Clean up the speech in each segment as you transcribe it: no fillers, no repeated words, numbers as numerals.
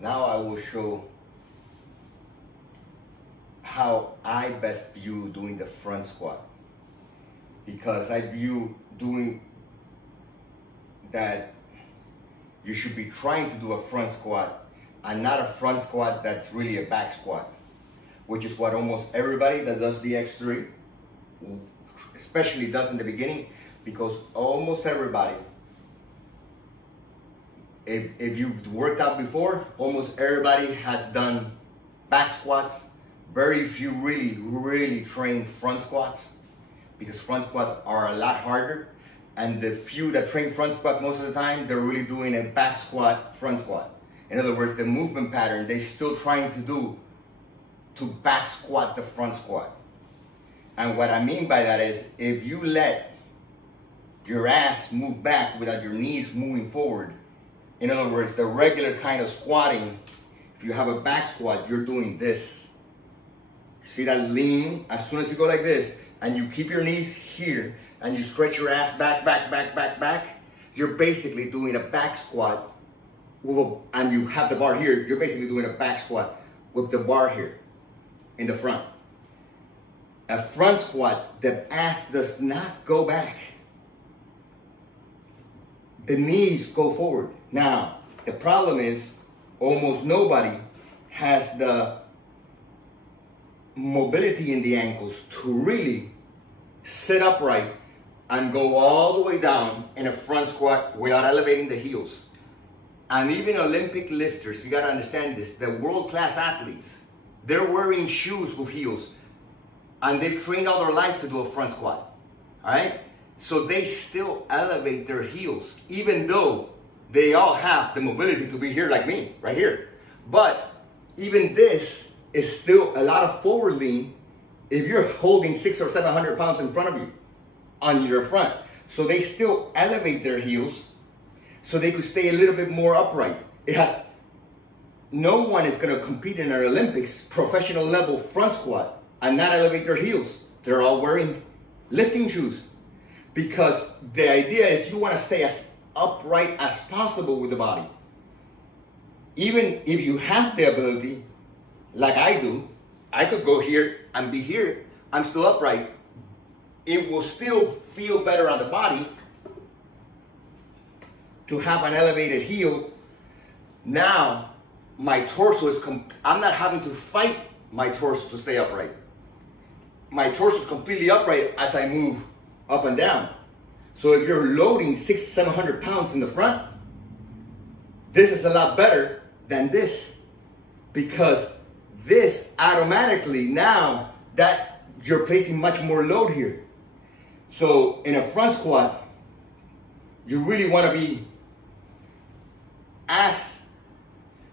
Now I will show how I best view doing the front squat, because I view doing that you should be trying to do a front squat and not a front squat that's really a back squat, which is what almost everybody that does the X3 especially does in the beginning, because almost everybody, if you've worked out before, almost everybody has done back squats. Very few really train front squats, because front squats are a lot harder. And the few that train front squat most of the time, they're really doing a back squat, front squat. In other words, the movement pattern they're still trying to do to back squat the front squat. And what I mean by that is, if you let your ass move back without your knees moving forward, in other words, the regular kind of squatting, if you have a back squat, you're doing this. See that lean? As soon as you go like this, and you keep your knees here, and you stretch your ass back, you're basically doing a back squat, and you have the bar here, you're basically doing a back squat with the bar here in the front. A front squat, the ass does not go back. The knees go forward. Now, the problem is almost nobody has the mobility in the ankles to really sit upright and go all the way down in a front squat without elevating the heels. And even Olympic lifters, you gotta understand this, the world-class athletes, they're wearing shoes with heels, and they've trained all their life to do a front squat, all right? So they still elevate their heels, even though they all have the mobility to be here like me, right here. But even this is still a lot of forward lean if you're holding 600 or 700 pounds in front of you on your front. So they still elevate their heels so they could stay a little bit more upright. No one is gonna compete in our Olympics professional level front squat and not elevate their heels. They're all wearing lifting shoes, because the idea is you wanna stay as upright as possible with the body. Even if you have the ability, like I do, I could go here and be here, I'm still upright. It will still feel better on the body to have an elevated heel. Now, my torso is, I'm not having to fight my torso to stay upright. My torso is completely upright as I move up and down. So if you're loading 600-700 pounds in the front, this is a lot better than this, because this automatically, now that you're placing much more load here. So in a front squat, you really want to be as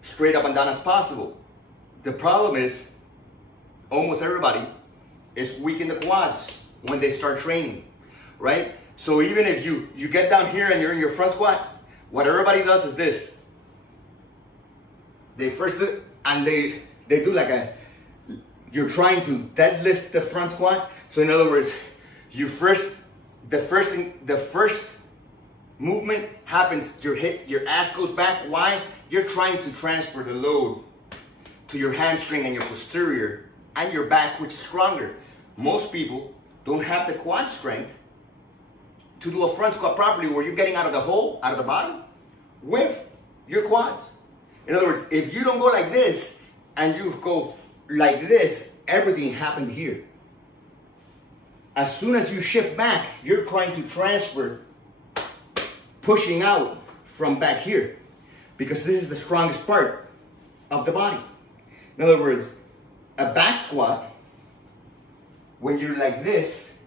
straight up and down as possible. The problem is almost everybody is weak in the quads when they start training, right? So even if you get down here and you're in your front squat, what everybody does is this. They first do, and they do like you're trying to deadlift the front squat. So in other words, the first movement happens, your ass goes back. Why? You're trying to transfer the load to your hamstring and your posterior and your back, which is stronger. Most people don't have the quad strength to do a front squat properly, where you're getting out of the hole, out of the bottom, with your quads. In other words, if you don't go like this and you go like this, everything happened here. As soon as you shift back, you're trying to transfer, pushing out from back here, because this is the strongest part of the body. In other words, a back squat, when you're like this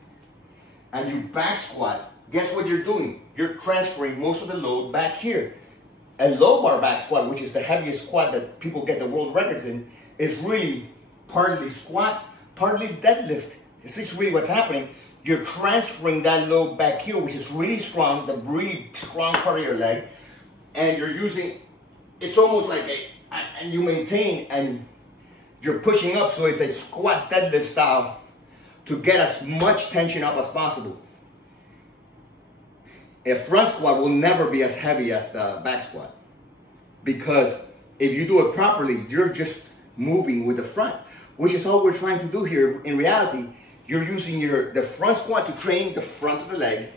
and you back squat, guess what you're doing? You're transferring most of the load back here. A low bar back squat, which is the heaviest squat that people get the world records in, is really partly squat, partly deadlift. This is really what's happening. You're transferring that load back here, which is really strong, the really strong part of your leg, and you're using, it's almost like and you maintain, and you're pushing up, so it's a squat deadlift style to get as much tension up as possible. A front squat will never be as heavy as the back squat, because if you do it properly, you're just moving with the front, which is all we're trying to do here. In reality, you're using the front squat to train the front of the leg,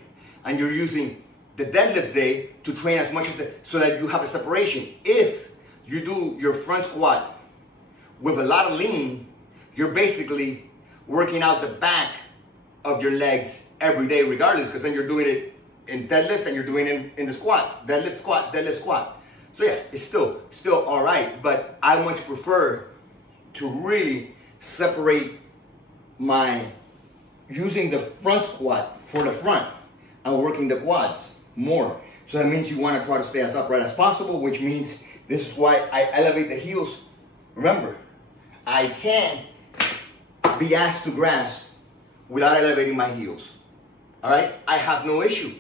and you're using the deadlift day to train as much as so that you have a separation. If you do your front squat with a lot of lean, you're basically working out the back of your legs every day regardless, because then you're doing it in deadlift and you're doing it in the squat. Deadlift, squat, deadlift, squat. So yeah, it's still all right, but I much prefer to really separate my using the front squat for the front and working the quads more. So that means you want to try to stay as upright as possible, which means this is why I elevate the heels. Remember, I can't be ass to grass without elevating my heels. All right, I have no issue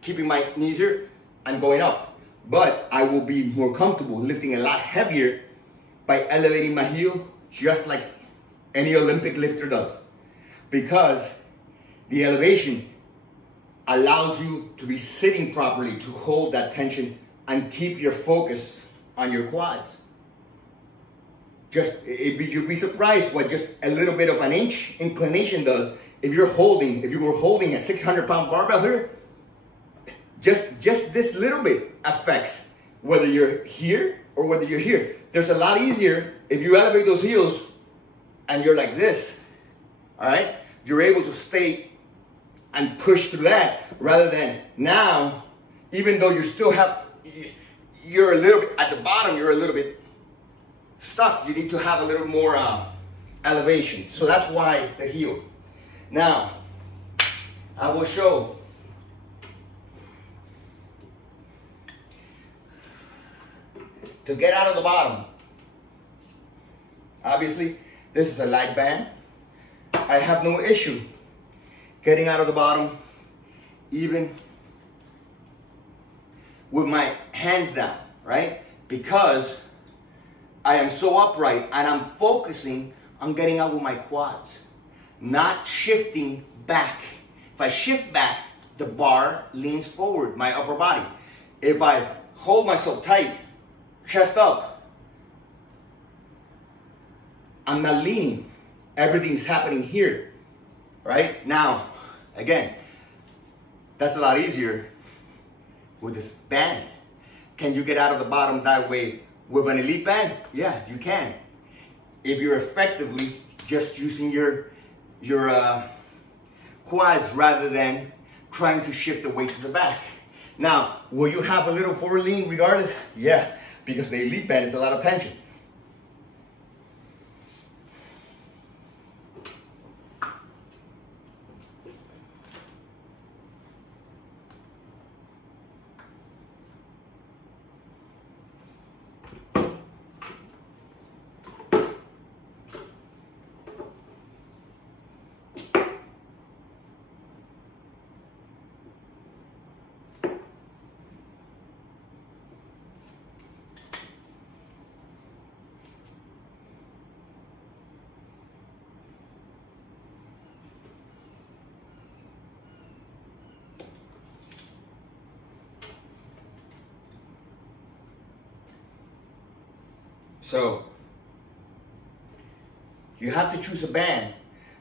keeping my knees here and going up, but I will be more comfortable lifting a lot heavier by elevating my heel, just like any Olympic lifter does, because the elevation allows you to be sitting properly, to hold that tension and keep your focus on your quads. You'd be surprised what just a little bit of an inch inclination does. If you were holding a 600-pound barbell here, just this little bit affects whether you're here or whether you're here. There's a lot easier if you elevate those heels and you're like this, all right? You're able to stay and push through that, rather than now, even though you're a little bit at the bottom, you're a little bit stuck. You need to have a little more elevation. So that's why the heel. Now, I will show to get out of the bottom. Obviously, this is a light band. I have no issue getting out of the bottom, even with my hands down, right? Because I am so upright and I'm focusing on getting out with my quads, not shifting back. If I shift back, the bar leans forward, my upper body. If I hold myself tight, chest up, I'm not leaning. Everything's happening here, right? Now, again, that's a lot easier with this band. Can you get out of the bottom that way with an elite band? Yeah, you can. If you're effectively just using your quads rather than trying to shift the weight to the back. Now, will you have a little forward lean regardless? Yeah, because the elite band is a lot of tension. So, you have to choose a band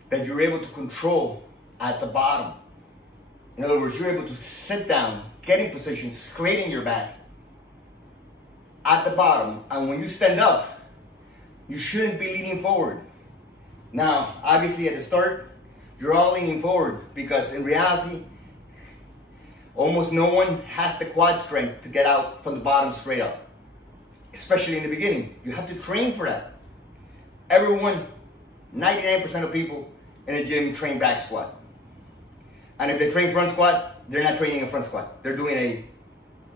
that you're able to control at the bottom. In other words, you're able to sit down, get in position, straighten your back at the bottom, and when you stand up, you shouldn't be leaning forward. Now, obviously at the start, you're all leaning forward because in reality, almost no one has the quad strength to get out from the bottom straight up. Especially in the beginning. You have to train for that. Everyone, 99% of people in a gym train back squat. And if they train front squat, they're not training a front squat. They're doing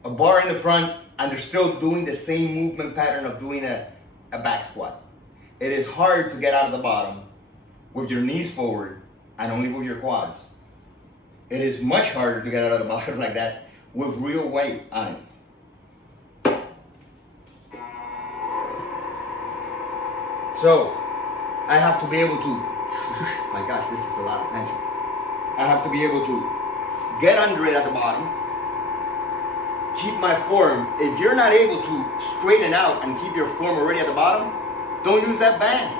a bar in the front and they're still doing the same movement pattern of doing a back squat. It is hard to get out of the bottom with your knees forward and only with your quads. It is much harder to get out of the bottom like that with real weight on it. So, I have to be able to, my gosh, this is a lot of tension. I have to be able to get under it at the bottom, keep my form. If you're not able to straighten out and keep your form already at the bottom, don't use that band.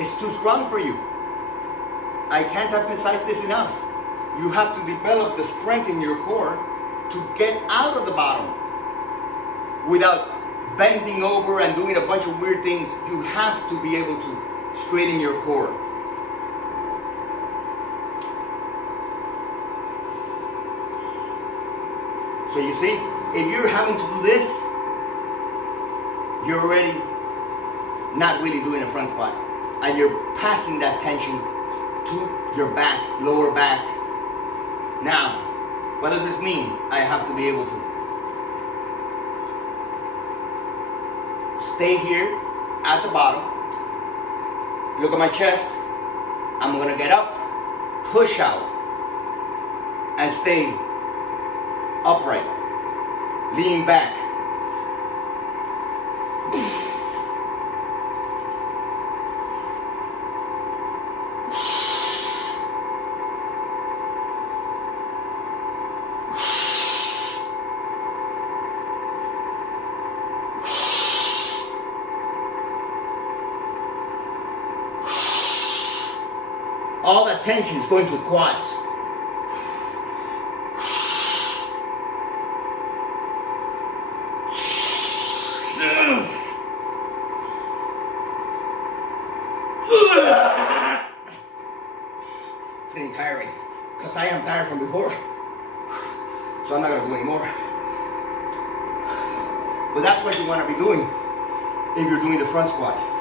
It's too strong for you. I can't emphasize this enough. You have to develop the strength in your core to get out of the bottom without bending over and doing a bunch of weird things. You have to be able to straighten your core. So you see, if you're having to do this, you're already not really doing a front squat. And you're passing that tension to your back, lower back. Now, what does this mean? I have to be able to stay here at the bottom. Look at my chest. I'm gonna get up, push out, and stay upright, lean back. All that tension is going to the quads. It's getting tiring, because I am tired from before. So I'm not going to do anymore. But that's what you want to be doing if you're doing the front squat.